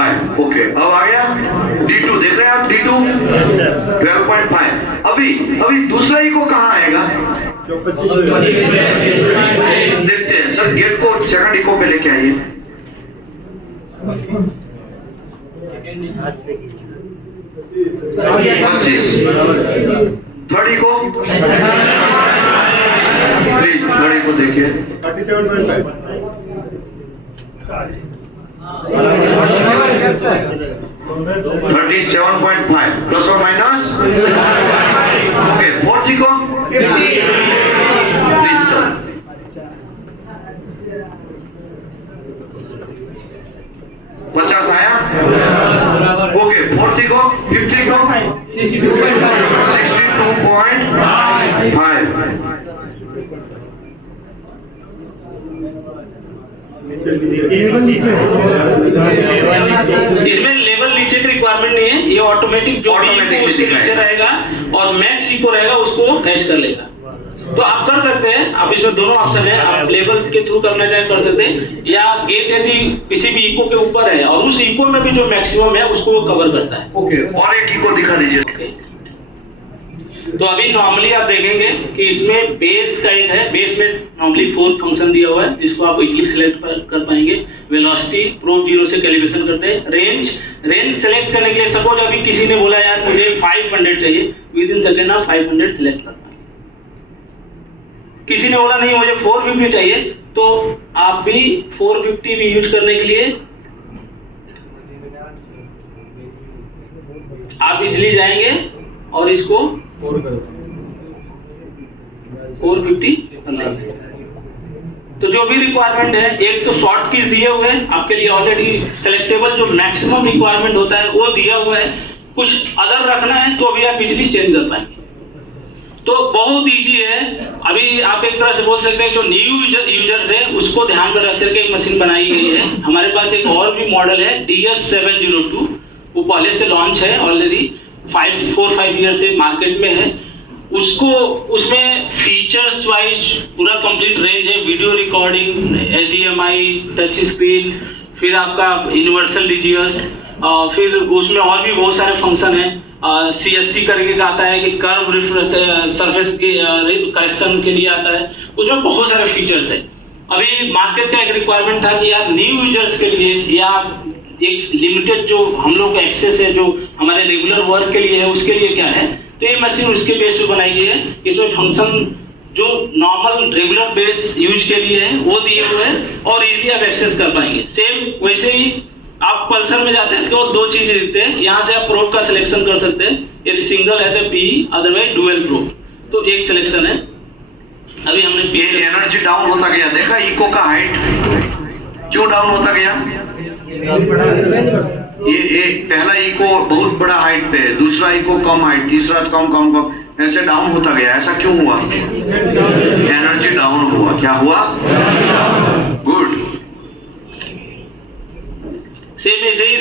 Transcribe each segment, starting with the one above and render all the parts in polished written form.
12.5। Okay, अब आ गया D2, देख रहे हैं आप D2 12.5। अभी दूसरा इको कहाँ आएगा देखते हैं। सर गेट को सेकंड इको पे लेके आइए। Third echo please, third echo देखिए। 37.5 प्लस और माइनस। ओके, फोर्थ इको 50 आया। ओके, फोर्थ इको 50 को 62.5। इसमें लेवल नीचे की रिक्वायरमेंट नहीं है, ये ऑटोमेटिक जो भी उसके नीचे रहेगा और मैक्स इको रहेगा उसको हैश कर लेगा। तो आप कर सकते हैं, आप इसमें दोनों ऑप्शन है, आप लेवल के थ्रू करना चाहे कर सकते हैं, या गेट यदि किसी भी इको के ऊपर है और उस इको में भी जो मैक्सिमम है उसको वो कवर करता है। ओके, और एक इको दिखा दीजिए। तो अभी नॉर्मली आप देखेंगे कि इसमें बेस का एक है, बेस में नॉर्मली 4 फंक्शन दिया हुआ है जिसको आप इजीली सिलेक्ट कर पाएंगे। वेलोसिटी प्रोब 0 से कैलिब्रेशन करते हैं। रेंज सेलेक्ट करने के लिए सपोज अभी किसी ने बोला यार मुझे 500 चाहिए, विद इन सेकेंड आप 500 सिलेक्ट कर पाएंगे। किसी ने बोला नहीं मुझे 450 चाहिए, तो आप भी 450 भी यूज करने के लिए आप इजीली जाएंगे और इसको 450 कर लेंगे। तो जो भी रिक्वायरमेंट है, एक तो शॉर्ट कीज दिए हुए हैं आपके लिए ऑलरेडी, सेलेक्टेबल जो मैक्सिमम रिक्वायरमेंट होता है वो दिया हुआ है, कुछ अदर रखना है तो अभी आप इजीली चेंज कर पाएंगे। तो बहुत इजी है। अभी आप एक तरह से बोल सकते हैं जो न्यू यूजर्स है उसको ध्यान में रख करके एक मशीन बनाई गई है। हमारे पास एक और भी मॉडल है DS702, वो पहले से लॉन्च है ऑलरेडी, 4-5 ईयर से मार्केट में है। उसमें फीचर्स वाइज पूरा कंप्लीट रेंज है, video recording, HDMI, touch screen, फिर आपका यूनिवर्सल डीजीएस, फिर उसमें और भी बहुत सारे फंक्शन है। CSC करके आता है कि कर्व सरफेस करेक्शन के लिए आता है, उसमें बहुत सारे फीचर्स है। अभी मार्केट का एक रिक्वायरमेंट था कि यार न्यू यूजर्स के लिए या एक लिमिटेड जो हम लोग का एक्सेस है जो हमारे रेगुलर वर्क के लिए है उसके लिए क्या है, तो ये मशीन उसके बेस पे बनाई गई है। इसमें फंक्शन जो नॉर्मल रेगुलर बेस यूज के लिए है वो दिए हुए हैं और इजीली आप एक्सेस कर पाएंगे। सेम वैसे ही आप पल्सर में जाते हैं तो 2 चीजें दिखते हैं, यहाँ से आप प्रोब का सिलेक्शन कर सकते हैं, यदि सिंगल है तो P, अदरवाइज डुअल प्रोब, तो एक सिलेक्शन है। अभी हमने एनर्जी डाउन होता गया, देखा इको का हाइट क्यों डाउन होता गया। ये पहला इको बहुत बड़ा हाइट पे है, दूसरा इको कम हाइट, तीसरा कम ऐसे डाउन होता गया। ऐसा क्यों हुआ, एनर्जी डाउन हुआ। क्या हुआ, गुड। सेम ऐसे ही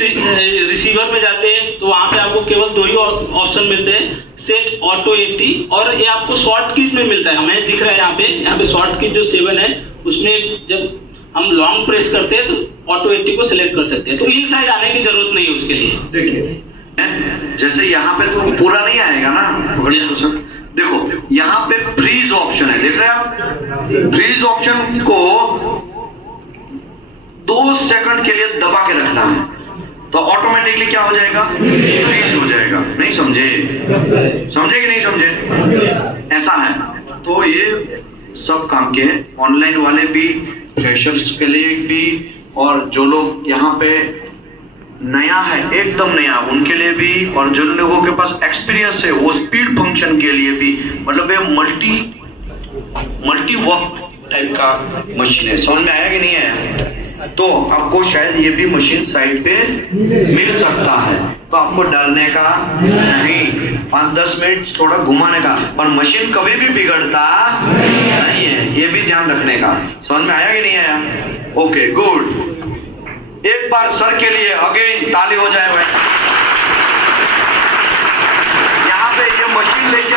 रिसीवर में जाते हैं तो वहां पे आपको केवल 2 ही ऑप्शन मिलते हैं, सेट ऑटो 80, और ये आपको शॉर्ट कीज में मिलता है। हमें दिख रहा है यहाँ पे शॉर्ट कीज जो 7 है उसमें जब हम लॉन्ग प्रेस करते हैं तो ऑटो 80 को सिलेक्ट कर सकते हैं, तो इन साइड आने की जरूरत नहीं है उसके लिए। देखिए जैसे यहाँ पे तो पूरा नहीं आएगा ना, देखो यहाँ पे फ्रीज ऑप्शन है, देख रहे हैं आप। फ्रीज ऑप्शन को 2 सेकंड के लिए दबा के रखना है तो ऑटोमेटिकली क्या हो जाएगा, फ्रीज हो जाएगा। नहीं समझे कि नहीं समझे, ऐसा है। तो ये सब काम के ऑनलाइन वाले भी, फ्रेशर्स के लिए भी, और जो लोग यहाँ पे नया है, एकदम नया, उनके लिए भी, और जो लोगों के पास एक्सपीरियंस है वो स्पीड फंक्शन के लिए भी, मतलब ये मल्टी वर्क टाइप का मशीन है। समझ में आया कि नहीं आया। तो आपको शायद ये भी मशीन साइट पे मिल सकता है, तो आपको डरने का नहीं, 5-10 मिनट थोड़ा घुमाने का, पर मशीन कभी भी बिगड़ता नहीं है, ये भी ध्यान रखने का। समझ में आया कि नहीं आया। Okay good. एक बार सर के लिए अगेन ताली हो जाए भाई। यहाँ पे ये मशीन लेके